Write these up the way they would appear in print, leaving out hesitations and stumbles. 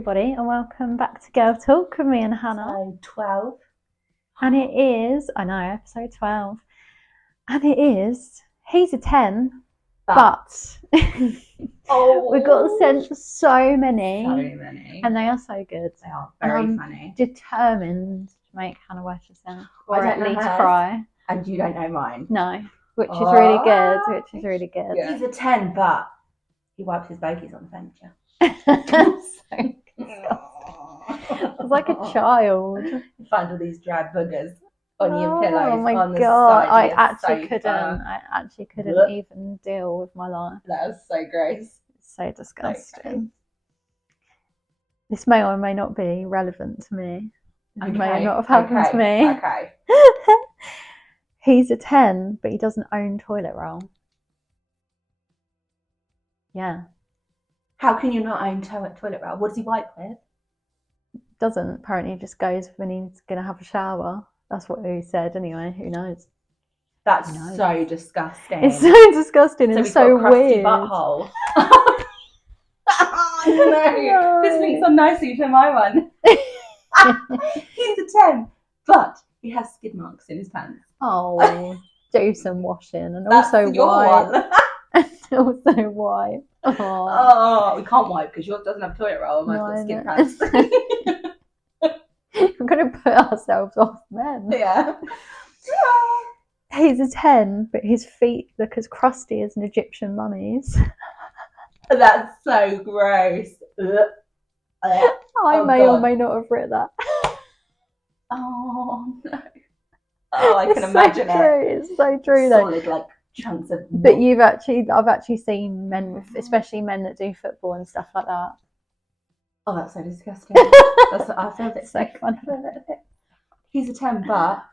everybody, and welcome back to Girltalk with me and Hannah. Episode 12. And it is, I know, episode 12. And it is, he's a 10, but we got sent so many. And they are so good. They are very and I'm funny. Determined to make Hannah wet herself, or at least cry. And you don't know mine. No, which is really good. Yeah. He's a 10, but he wipes his bogies on the furniture. So it's like a child. You find all these dry boogers on your pillows. Oh my on the god! side I of actually couldn't even deal with my life. That was so gross. It's so disgusting. This may or may not be relevant to me. It may not have happened to me. Okay. He's a 10, but he doesn't own toilet roll. Yeah. How can you not own toilet roll? What does he wipe with? Doesn't. Apparently, just goes when he's going to have a shower. That's what he said anyway. Who knows? That's so disgusting. It's so disgusting and so weird. Butthole. No. This links on nicely to my one. He's a 10, but he has skid marks in his pants. Oh, do some washing and That's also your wipe. One. Also wipe. Oh, we can't wipe because yours doesn't have toilet roll. Mine's got skid pants. We're going to put ourselves off men. Yeah. He's a 10, but his feet look as crusty as an Egyptian mummy's. That's so gross. I may or may not have written that. Oh no. Oh, I can imagine it. It's so true though. Solid, like chunks of. But I've actually seen men with, especially men that do football and stuff like that. Oh, that's so disgusting. I feel it's so funny. He's a 10, but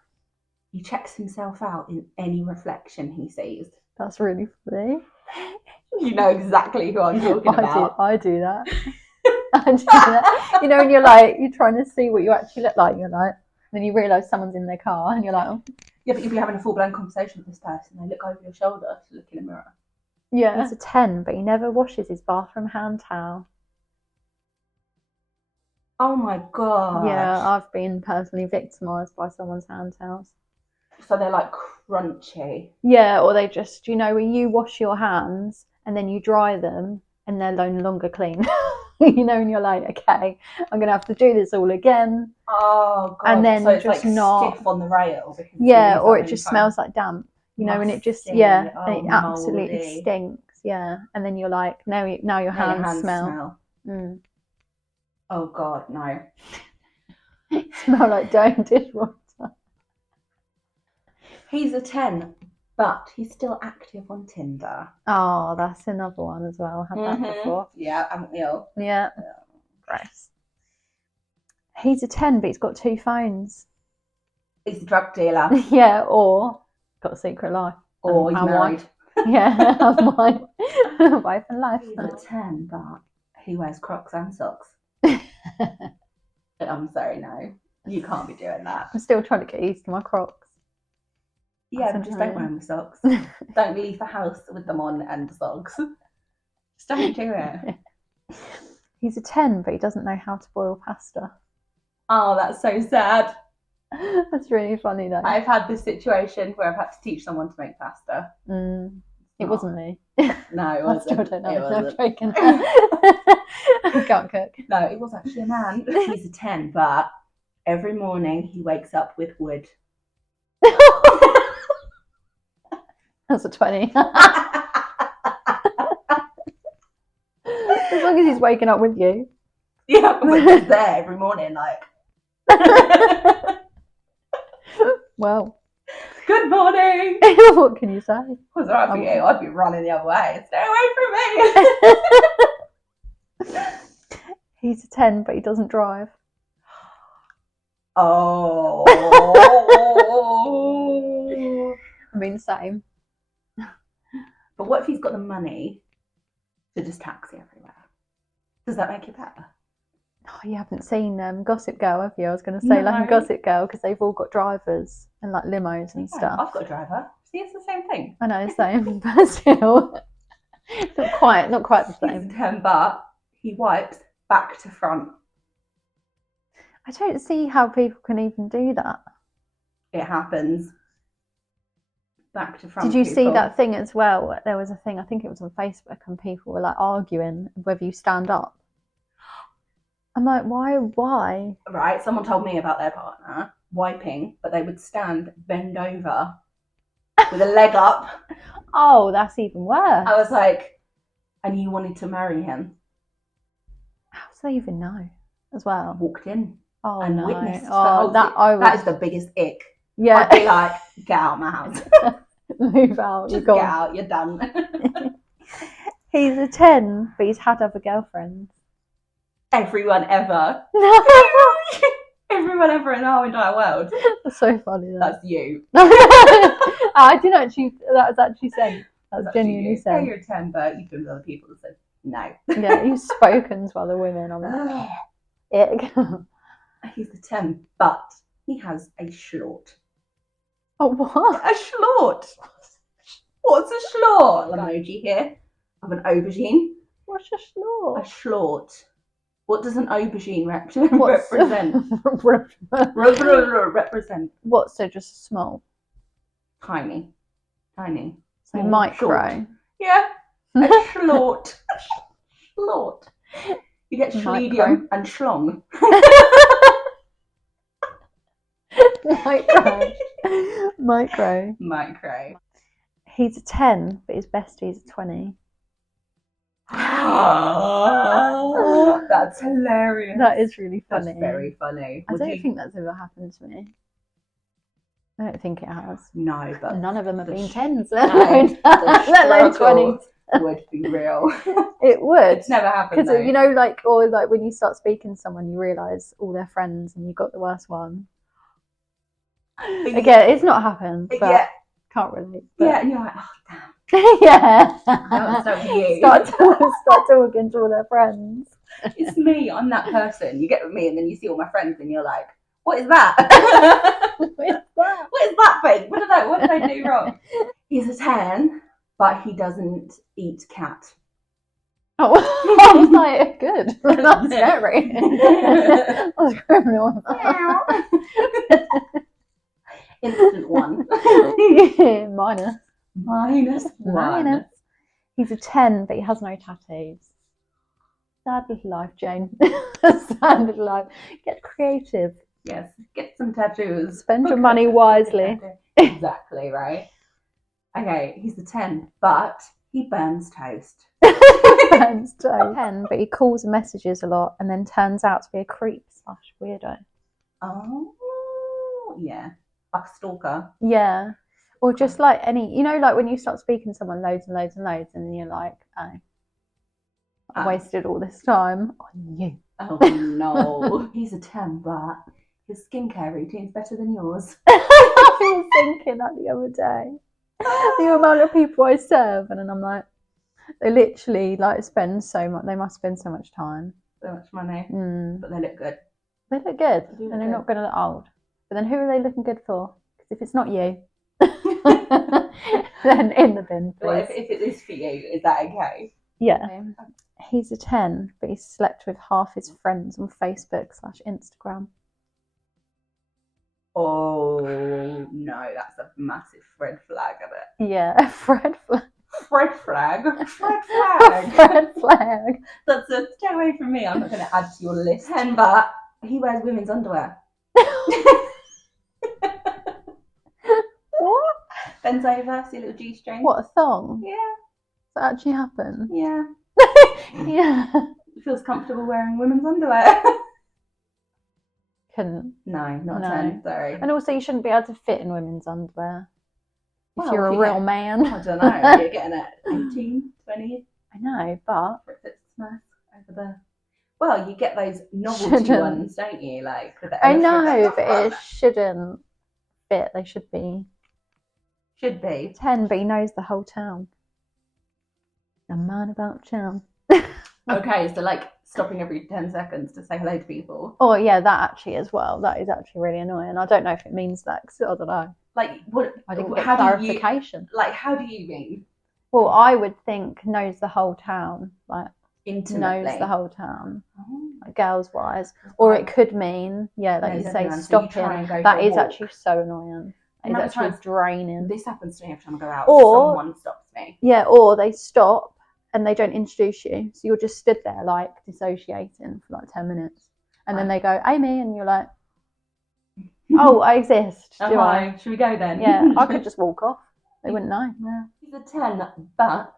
he checks himself out in any reflection he sees. That's really funny. You know exactly who I'm talking about. I do that. I do that. You know, when you're trying to see what you actually look like, then you realise someone's in their car and you're like, oh. Yeah, but you'll be having a full-blown conversation with this person. They look over your shoulder to look in a mirror. Yeah. He's a 10, but he never washes his bathroom hand towel. Oh my god. Yeah, I've been personally victimised by someone's hand towels. So they're like crunchy. Yeah, or they just, when you wash your hands and then you dry them and they're no longer clean. And you're like, okay, I'm going to have to do this all again. Oh god. And then so it's just like not stiff on the rail. Yeah, or it just smells like damp. And it just, and it absolutely stinks. Yeah. And then you're like, now your hands smell. Mm. Oh god, no. Smell like dirty dishwater. He's a 10, but he's still active on Tinder. Oh, that's another one as well. I had that before. Yeah, haven't we all? Yeah. Gross. He's a 10, but he's got 2 phones. He's a drug dealer. Yeah, or got a secret life. Or he's married. Yeah, I'm my wife and life. He's a 10, but he wears Crocs and socks. I'm sorry, no. You can't be doing that. I'm still trying to get used to my Crocs. Yeah, but just don't wear them with socks. Don't leave the house with them on and socks. Just don't do it. He's a 10, but he doesn't know how to boil pasta. Oh, that's so sad. That's really funny though. I've had this situation where I've had to teach someone to make pasta. It wasn't me. No, it wasn't. I still don't know. I'm joking. I can't cook. No, it was actually a man. He's a 10, but every morning he wakes up with wood. That's a 20. As long as he's waking up with you. Yeah, but he's there every morning, like. Well. Good morning. What can you say? Was alright for you? I'd be running the other way. Stay away from me. He's a 10, but he doesn't drive. Oh. I mean, same. But what if he's got the money to just taxi everywhere? Does that make it better? Oh, you haven't seen Gossip Girl, have you? I was going to say, like in Gossip Girl, because they've all got drivers and like limos and stuff. I've got a driver. See, it's the same thing. I know, same, but still, not quite the same. He's a 10, but he wipes back to front. I don't see how people can even do that. It happens. Back to front. Did you people. see that thing as well? There was a thing, I think it was on Facebook, and people were like arguing whether you stand up. I'm like, why? Right, someone told me about their partner wiping, but they would stand bend over with a leg up. Oh, that's even worse. I was like, and you wanted to marry him? How do they even know as well? Walked in Oh, and no. witnessed the Oh, whole thing. That is the biggest ick. Yeah. I'd be like, get out of my house. Move out. Just you're get gone. out, you're done. He's a 10, but he's had other girlfriends. Everyone ever. Everyone ever in the whole entire world. That's so funny. That's you. I didn't actually, that was actually sent. That was genuinely you. sent. Yeah, you're a 10, but you've been with other people that said no. Yeah, you've spoken to other women. I'm like, ick. He's a 10, but he has a schlort. Oh, what? A schlort. What's a schlort? Emoji here of an aubergine. What's a schlort? A schlort. What does an aubergine represent? Represent. What? So just small. Tiny. So micro. Short. Yeah. A schlort. Schlort. You get schledium and schlong. Micro. He's a 10, but his bestie's a 20. That's hilarious. That is really funny. That's very funny. I don't think that's ever happened to me. I don't think it has. No, but none of them have been 10s, let alone 20s. Would be real. It would. It's never happened. Because like when you start speaking to someone, you realise all their friends and you got the worst one. Again, it's not happened, but can't relate. But... Yeah, and you're like, oh damn. Yeah. That was you. Start talking to all their friends. It's me. I'm that person. You get with me, and then you see all my friends, and you're like, "What is that? What is that? What is that thing? What did I do wrong?" He's a 10, but he doesn't eat cat. Oh, I was like, good. That's scary. That's criminal. Instant 1. Minus 1. He's a 10, but he has no tattoos. Sad little life, Jane. Sad little life. Get creative. Yes, get some tattoos. Spend your money wisely. Exactly, right? Okay, he's a 10, but he burns toast. Burns toast. 10, but he calls and messages a lot and then turns out to be a creep/weirdo. Oh, yeah. Like a stalker. Yeah. Or just like any, like when you start speaking to someone loads and loads and loads, and then you're like, oh, I wasted all this time on you. Oh no. He's a 10, but his skincare routine's better than yours. I was thinking that the other day. The amount of people I serve, and then I'm like, they literally spend so much. They must spend so much time, so much money, but they look good. They look good, and they're not going to look old. But then who are they looking good for? Because if it's not you, then in the bin, please. Well, if it is for you, is that okay? Yeah. He's a 10, but he's slept with half his friends on Facebook/Instagram. Oh no, that's a massive red flag of it. Yeah, a red flag. Red flag. Red flag. Red flag. That's a stay away from me. I'm not going to add to your list. 10, but he wears women's underwear. What? Bends over, see a little G-string. What, a thong? Yeah. Does that actually happen? Yeah. Yeah. He feels comfortable wearing women's underwear. Couldn't. No, not 10, sorry. And also you shouldn't be able to fit in women's underwear. Well, if you're a real man. I don't know. You're getting at 18, 20. I know, but it fits nice over there. Well, you get those novelty ones, don't you? Like with the I know, but it shouldn't fit. They should be. Should be 10, but he knows the whole town. The man about town. Okay, so stopping every 10 seconds to say hello to people. Oh yeah, that actually as well. That is actually really annoying. I don't know if it means that, because I don't know. What? I didn't get clarification. How do you mean? Well, I would think knows the whole town, intimately. Knows the whole town. Oh. like girls wise, or it could mean like you say stopping. That is actually so annoying. It's actually draining. This happens to me every time I go out. Or someone stops me. Yeah, or they stop and they don't introduce you, so you're just stood there like dissociating for like 10 minutes, and then they go, Amy, and you're like, oh, I exist. Do I? Should we go then? Yeah, I could just walk off. They wouldn't know. Yeah. He's a 10, but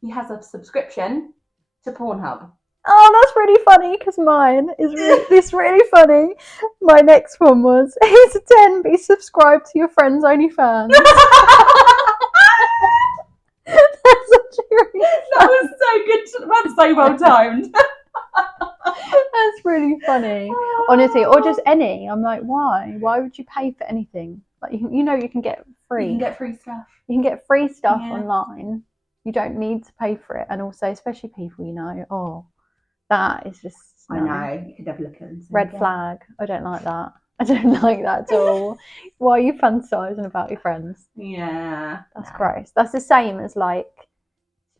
he has a subscription to Pornhub. Oh, that's really funny, because mine is really funny. My next one was, he's a 10, but he subscribed to your friend's OnlyFans. That was so good. That's so well timed. That's really funny. Honestly, or just any. I'm like, why? Why would you pay for anything? Like, you know, you can get free. You can get free stuff. You can get free stuff online. You don't need to pay for it. And also, especially people you know, that is just... I know. You could have a look at them. Red flag. I don't like that. I don't like that at all. Why are you fantasising about your friends? Yeah. That's gross. That's the same as like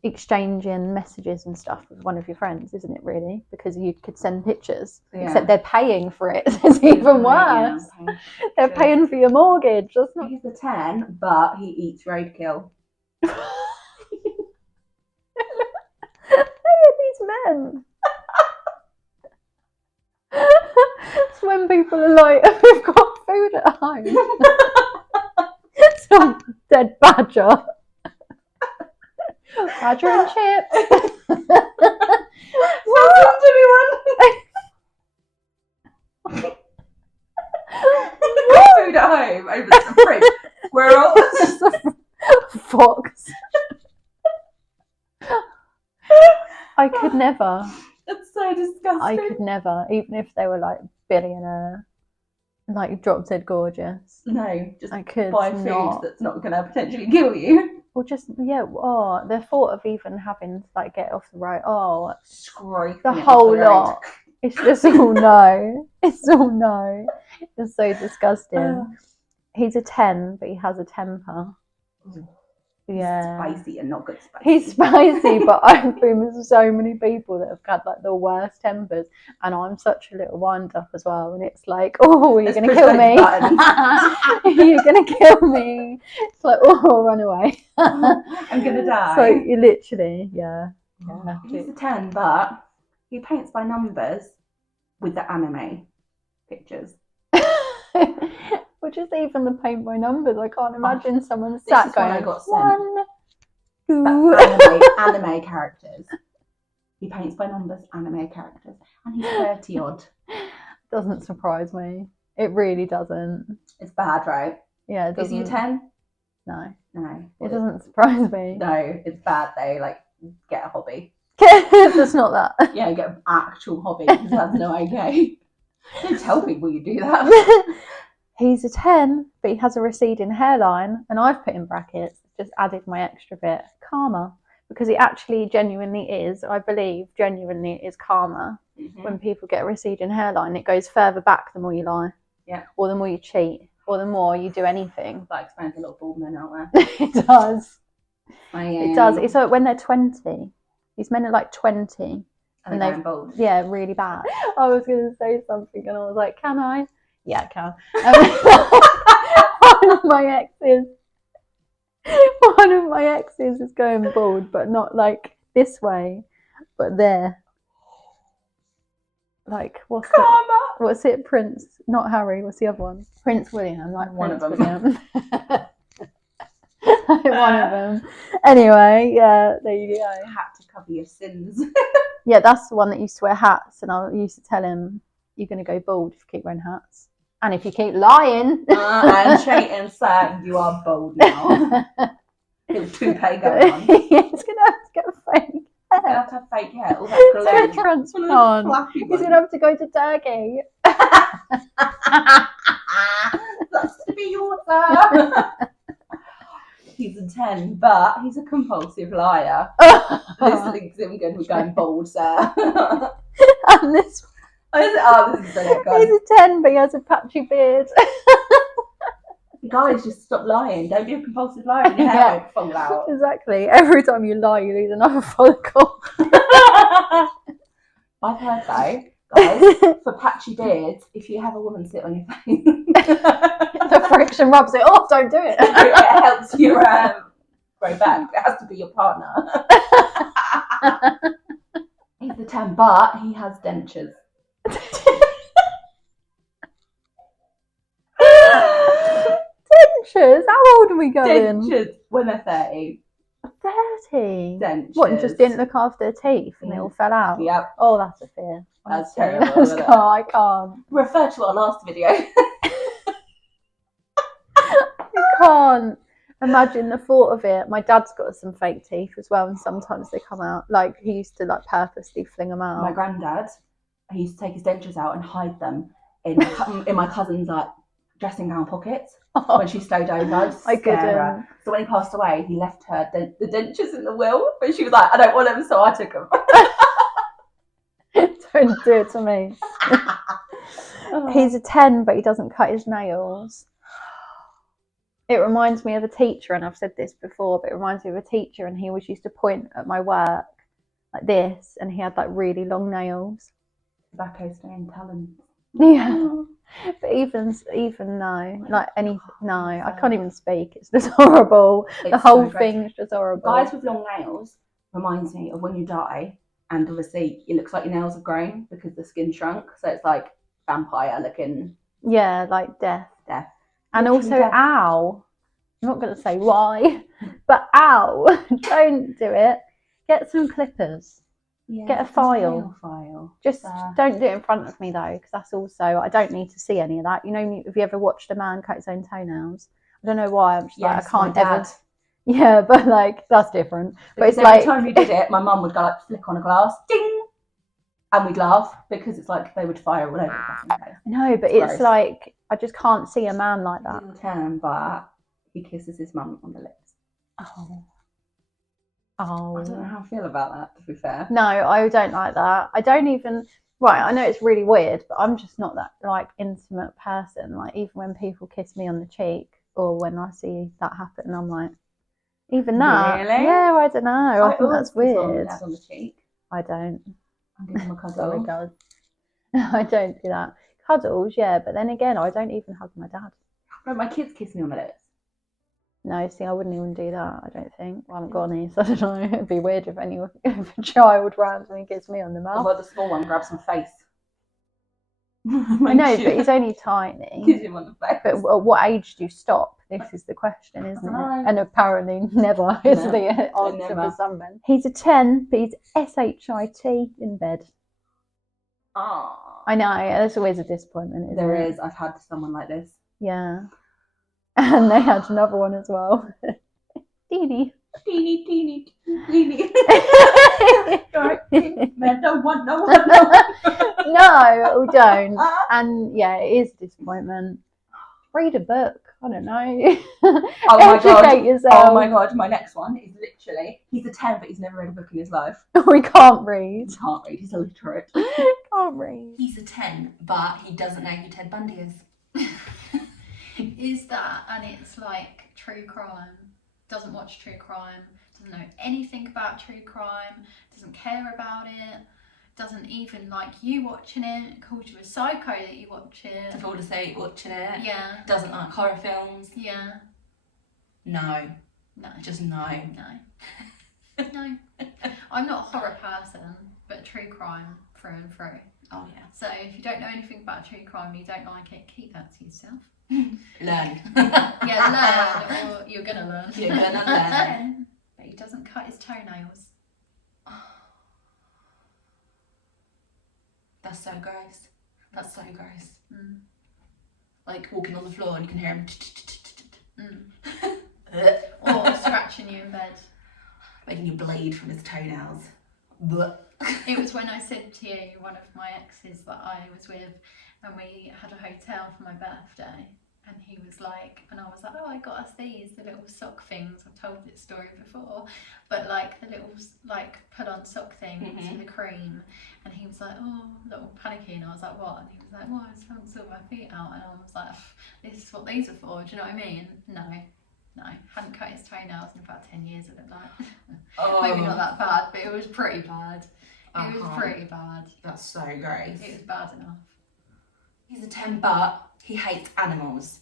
exchanging messages and stuff with one of your friends, isn't it, really? Because you could send pictures, except they're paying for it. It's even worse. They're paying for your mortgage. That's not... He's a 10, but he eats roadkill. Look at these men. It's when people are like, we've got food at home. Some dead badger. Badger and chips. Welcome to everyone. Food at home over the fridge. Squirrel. Fox. I could never. That's so disgusting. I could never, even if they were like billionaire, like drop dead gorgeous. No, just I could buy food that's not going to potentially kill you. Or just, the thought of even having to like get off the road, scraping the whole lot. It's just all no. It's all no. It's so disgusting. He's a 10, but he has a temper. Yeah. He's spicy and not good spicy. He's spicy, but I've been with so many people that have had like the worst tempers, and I'm such a little wind up as well. And it's like, you're going to kill me. You're going to kill me. It's like, run away. I'm going to die. So you literally, He's a 10, but he paints by numbers with the anime pictures. Which is even the paint by numbers. I can't imagine someone sat going, I got sent. 1, 2. Anime characters. He paints by numbers, anime characters. And he's 30 odd. Doesn't surprise me. It really doesn't. It's bad, right? Yeah, it doesn't. Is he a 10? No. No. It doesn't surprise me. No, it's bad though. Like, get a hobby. It's not that. Yeah, get an actual hobby, because that's no okay. Don't tell people you do that. He's a 10, but he has a receding hairline, and I've put in brackets, just added my extra bit, karma, because it actually genuinely is, I believe, genuinely is karma. Mm-hmm. When people get a receding hairline, it goes further back the more you lie. Yeah. Or the more you cheat, or the more you do anything. That explains a lot of bald men out there. It does. It does. It's like when they're 20. These men are like 20. And they're bald. Yeah, really bad. I was going to say something, and I was like, can I? Yeah, I can. One of my exes is going bald, but not like this way, but there. Like, what's it? Prince, not Harry. What's the other one? Prince William. Like one Prince of them. William. Like one of them. Anyway, yeah, there you go. Hat to cover your sins. Yeah, that's the one that used to wear hats, and I used to tell him, "You're going to go bald if you keep wearing hats." And if you keep lying. And cheating, sad, you are bold now. Little toupee going on. Yeah, he's going to have to get a fake hair. He's going to have to have fake hair. All that glue. So a transplant. He's going to have to go to Turkey. That's to be yours, sir. He's a 10, but he's a compulsive liar. This links him good with going bald, sir. And this this is brilliant. He's a 10, but he has a patchy beard. Guys, just stop lying. Don't be a compulsive liar and your hair won't fall out. Exactly. Every time you lie, you lose another follicle. I've heard though guys, for patchy beards, if you have a woman sit on your face, the friction rubs it off. Don't do it. It helps you grow back. It has to be your partner. He's the 10, but he has dentures. Dentures? How old are we going? Dentures when they're 30. 30? Dentures. What, and just didn't look after their teeth and they all fell out? Yep. Oh, that's a fear. That's Honestly, terrible. I can't. Refer to our last video. I can't imagine the thought of it. My dad's got some fake teeth as well, and sometimes they come out. Like, he used to like purposely fling them out. My granddad, he used to take his dentures out and hide them in my cousin's like dressing gown pockets when she stowed over. I couldn't. So when he passed away, he left her the dentures in the will, but she was like, I don't want them, so I took them. Don't do it to me. He's a 10, but he doesn't cut his nails. It reminds me of a teacher, and I've said this before, but it reminds me of a teacher, and he always used to point at my work like this, and he had like really long nails. Tobacco stain talent. Yeah. But even no, like anything, no, I can't even speak. It's just horrible. The whole thing is just horrible. Guys with long nails reminds me of when you die, and obviously it looks like your nails have grown because the skin shrunk. So it's like vampire looking. Yeah, like death. And Literally also, death. ow. I'm not going to say why, but ow. Don't do it. Get some clippers. Yeah, Get a file. Just don't do it in front of me though, because that's also, I don't need to see any of that. You know, have you ever watched a man cut his own toenails? I don't know why. I'm just like, I can't ever. Yeah, but like, that's different. But it's every time we did it, my mum would go like flick on a glass, ding, and we'd laugh because it's like they would fire all over the place. No, but it's like, I just can't see a man like that. He's a 10, but he kisses his mum on the lips. Oh. I don't know how I feel about that, to be fair. No, I don't like that. I don't even. Right, I know it's really weird, but I'm just not that like intimate person. Like, even when people kiss me on the cheek, or when I see that happen, I'm like, even that. Really? Yeah, I don't know. I think that's weird. Dad on the cheek. I don't. I'm giving him a cuddle. Sorry, guys. I don't do that. Cuddles, yeah, but then again, I don't even hug my dad. But my kids kiss me on the lips. No, see, I wouldn't even do that, I don't think. Well, I haven't got any, so I don't know. It'd be weird if a child randomly kissed me on the mouth. Well, the small one grabs my face. I know, but he's only tiny. Kiss him on the face. But at what age do you stop? This is the question, isn't it? And apparently never is the answer for some men. He's a 10, but he's SHIT in bed. Ah, I know, there's always a disappointment, isn't there it? is. I've had someone like this. Yeah. And they had another one as well. Teeny. Teeny. Men don't want no one. No, we don't. And yeah, it is a disappointment. Read a book. I don't know. Educate yourself. Oh my god, my next one is literally, he's a 10, but he's never read a book in his life. We can't read. He can't read, he's illiterate. Can't read. He's a 10, but he doesn't know who Ted Bundy is. Is that, and it's like true crime. Doesn't watch true crime, doesn't know anything about true crime, doesn't care about it, doesn't even like you watching it, calls you a psycho that you watch it. To fall asleep watching it. Yeah. Doesn't like horror films. Yeah. No. Just no. No. I'm not a horror person, but true crime through and through. Oh yeah. So if you don't know anything about true crime, you don't like it, keep that to yourself. Learn. Yeah, learn, or you're gonna learn. You're gonna learn. But he doesn't cut his toenails. That's so gross. That's so gross. Mm. Like walking on the floor and you can hear him. Or scratching you in bed. Making you bleed from his toenails. It was when I said to you, one of my exes that I was with, and we had a hotel for my birthday, and he was like, and I was like, oh, I got us these, the little sock things. I've told this story before, but like the little like put on sock things with the cream, and he was like, oh, a little panicky, and I was like, what? And he was like, well, I just haven't sorted my feet out, and I was like, this is what these are for, do you know what I mean? No, hadn't cut his toenails in about 10 years of it, like. Maybe not that bad, but it was pretty bad. It was pretty bad. That's so gross. It was bad enough. He's a 10, but he hates animals.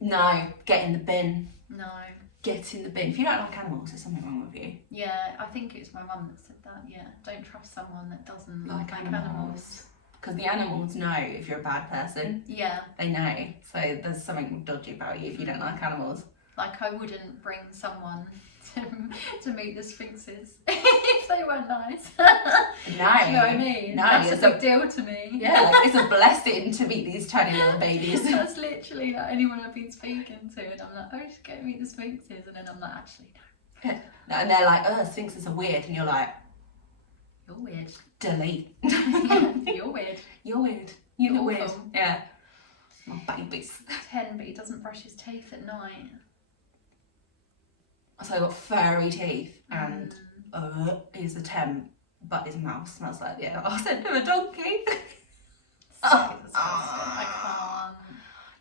No, get in the bin. No. Get in the bin. If you don't like animals, there's something wrong with you. Yeah, I think it's my mum that said that. Yeah, don't trust someone that doesn't like animals. Because the animals know if you're a bad person. Yeah. They know. So there's something dodgy about you if you don't like animals. Like, I wouldn't bring someone to meet the sphinxes if they weren't nice. No. Do you know what I mean? No, That's it's a big deal to me. Yeah, like, it's a blessing to meet these tiny little babies. That's literally like anyone I've been speaking to, and I'm like, oh, just go meet the sphinxes, and then I'm like, actually, no. No, and they're like, oh, sphinxes are weird, and you're like, You're weird. delete. You're weird. You're weird. You look weird. Awful. Yeah. My babies. 10, but he doesn't brush his teeth at night. So I've got furry teeth, and he's a 10, but his mouth smells like the air. I sent him a donkey. So disgusting. I can't.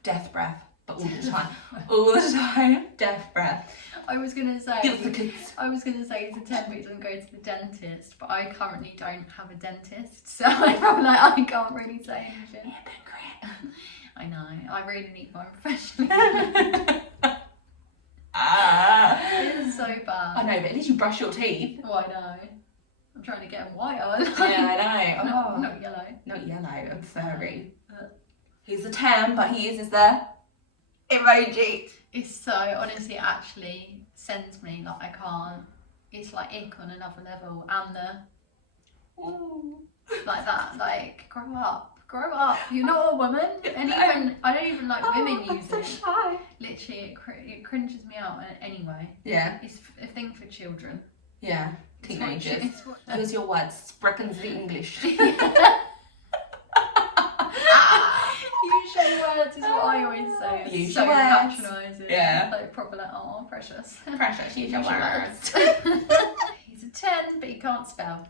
Death breath, but all the time. All the time. Death breath. I was gonna say Give the kids. I was gonna say he's a 10, but he doesn't go to the dentist. But I currently don't have a dentist, so I'm like, I can't really say anything. I know. I really need one professionally. It is so bad. I know, but at least you brush your teeth. Oh, I know. I'm trying to get them whiter. Yeah, I know. Oh, Not yellow. not yellow and furry. He's a 10, but he uses the emoji. It's so, honestly, it actually sends me like I can't. It's like ick on another level, and like that, like grow up. You're not a woman. And even I don't even like women use so it. Shy. Literally, it cringes me out. Anyway, Yeah, it's a thing for children. yeah. Teenagers. It's what- Use your words. Sprechen Sie English. Use your words is what I always say. It's Use so your words. patronising. Yeah. Like proper like, oh, precious. Precious. Use your words. He's a 10, but he can't spell.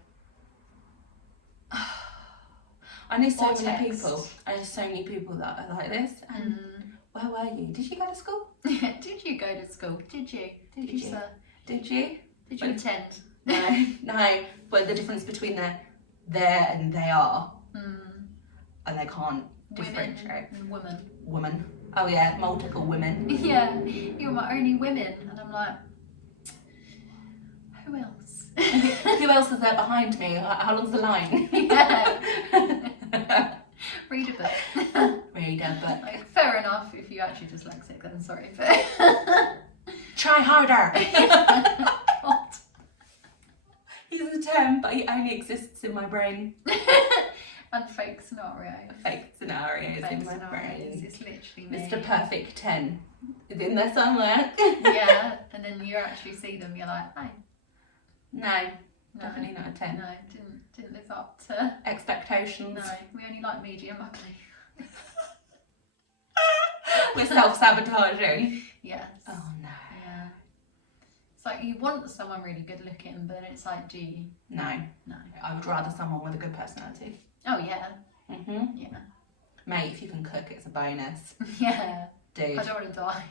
I know so Or many text. people. I know so many people that are like this. And where were you? Did you go to school? Did you go to school? Did you? Did you? Sir? Did you? Did you attend? No, no. But the difference between there and they are, and they can't differentiate. Women and woman. Woman. Oh yeah, multiple women. Yeah, you're my only women, and I'm like, who else? Who else is there behind me? How long's the line? Yeah. Read a book. Read a book. Like, fair enough if you actually dyslexic, then sorry, but Try harder. God. He's a 10, but he only exists in my brain. And fake scenario. Fake scenarios Fake in my scenarios. brain. It's literally me. Mr. Perfect 10 is in there somewhere. Yeah, and then you actually see them, you're like, hey, No, no, definitely not a 10. no, didn't live up to. Expectations. No, we only like medium ugly. We're self-sabotaging. Yes. Oh no. Yeah. It's like you want someone really good looking, but then it's like, do you? No. No. I would rather someone with a good personality. Oh yeah. Yeah. Mate, if you can cook, it's a bonus. Yeah. Dude. I don't want to die.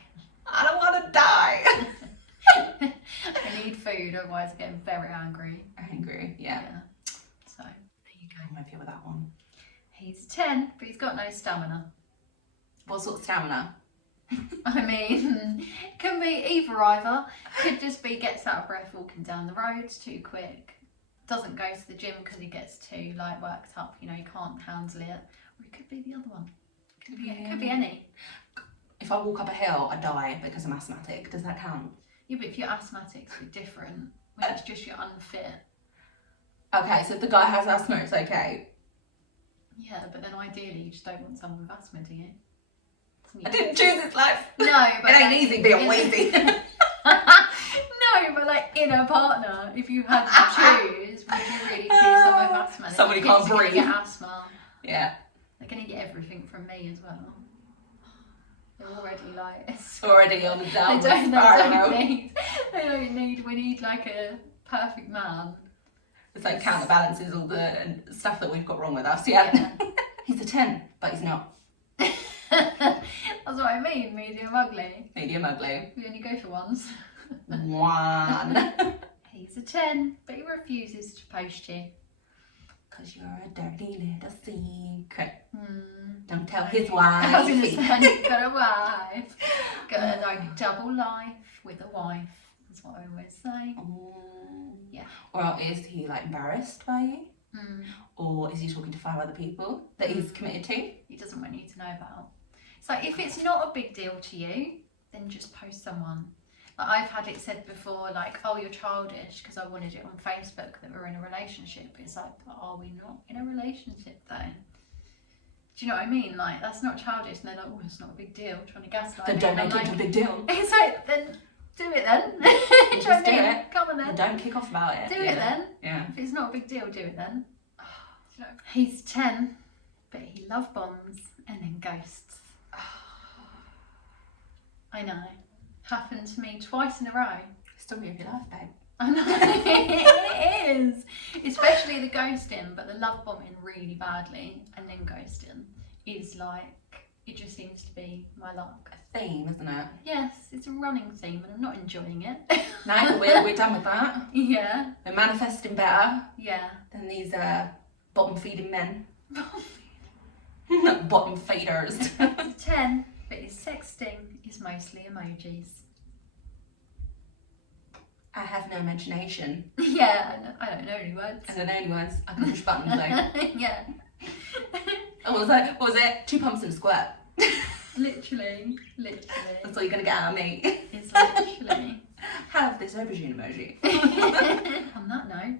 I don't want to die. I need food, otherwise I get very angry. Angry, yeah. So there you go. I'm with you with that one. He's 10, but he's got no stamina. What sort of stamina? I mean, can be either. Could just be gets out of breath walking down the road too quick. Doesn't go to the gym because he gets too like worked up. You know, he can't handle it. Or it could be the other one. It could be any. If I walk up a hill, I die because I'm asthmatic. Does that count? Yeah, but if you're asthmatic, it's a bit different. When it's just you're unfit. Okay, so if the guy has asthma, it's okay. Yeah, but then ideally you just don't want someone with asthma, do you? I didn't choose this life. No, but It ain't easy being wheezy. No, but like in a partner, if you had to choose, would you really choose someone with asthma? Somebody Kids can't are gonna breathe. Get asthma. Yeah. They're gonna get everything from me as well. They're already like Already on the they downward don't spiral. need. We need like a perfect man. It's like counterbalances all the stuff that we've got wrong with us. Yeah. He's a 10, but he's not. That's what I mean. Medium ugly. Medium ugly. We only go for ones. One. He's He's a 10, but he refuses to post you. Because you're a dirty little secret. Mm. Don't tell his wife. I was going to say, you've got a wife. Got a like, double life with a wife. That's what I always say. Yeah. Or is he like embarrassed by you? Mm. Or is he talking to 5 other people that he's committed to? He doesn't want you to know about. So if it's not a big deal to you, then just post someone. Like I've had it said before, like, oh, you're childish, because I wanted it on Facebook that we're in a relationship. It's like, but are we not in a relationship though? Do you know what I mean? Like, that's not childish. And they're like, oh, it's not a big deal, trying to gaslight Then me. don't make it into a big deal. It's like, then do it then. Just do it. Come on then. Don't kick off about it. Do it then. Yeah. If it's not a big deal, do it then. He's 10, but he love bombs and then ghosts. I know. Happened to me twice in a row. Story of your life, babe. I know. It is. Especially the ghosting, but the love bombing really badly and then ghosting is like, it just seems to be my luck. A theme, isn't it? Yes, it's a running theme and I'm not enjoying it. No, we're done with that. Yeah. We're manifesting better Yeah. than these bottom feeding men. Bottom feeders. He's 10, but his sexting is mostly emojis. I have no imagination. Yeah, I don't know any words. I don't know any words. I can push buttons though. Yeah. And what was it? 2 pumps and a squirt. Literally. That's all you're gonna get out of me. It's literally. Have this aubergine emoji. On that note,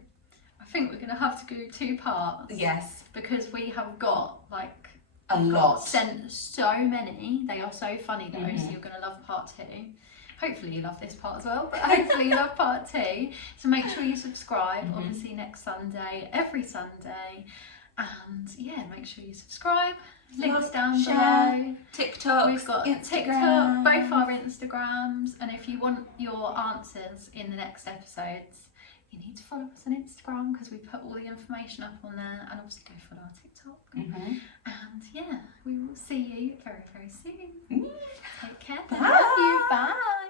I think we're gonna have to do 2 parts. Yes. Because we have got like A lot. Sent so many. They are so funny though, so you're gonna love part 2. Hopefully you love this part as well, but hopefully you love part 2. So make sure you subscribe, obviously next Sunday, every Sunday. And yeah, make sure you subscribe. Links down below. TikTok. We've got Instagram. TikTok, both our Instagrams. And if you want your answers in the next episodes, you need to follow us on Instagram because we put all the information up on there, and also go follow our TikTok. And yeah, we will see you very, very soon. Take care. Bye. Love you. Bye.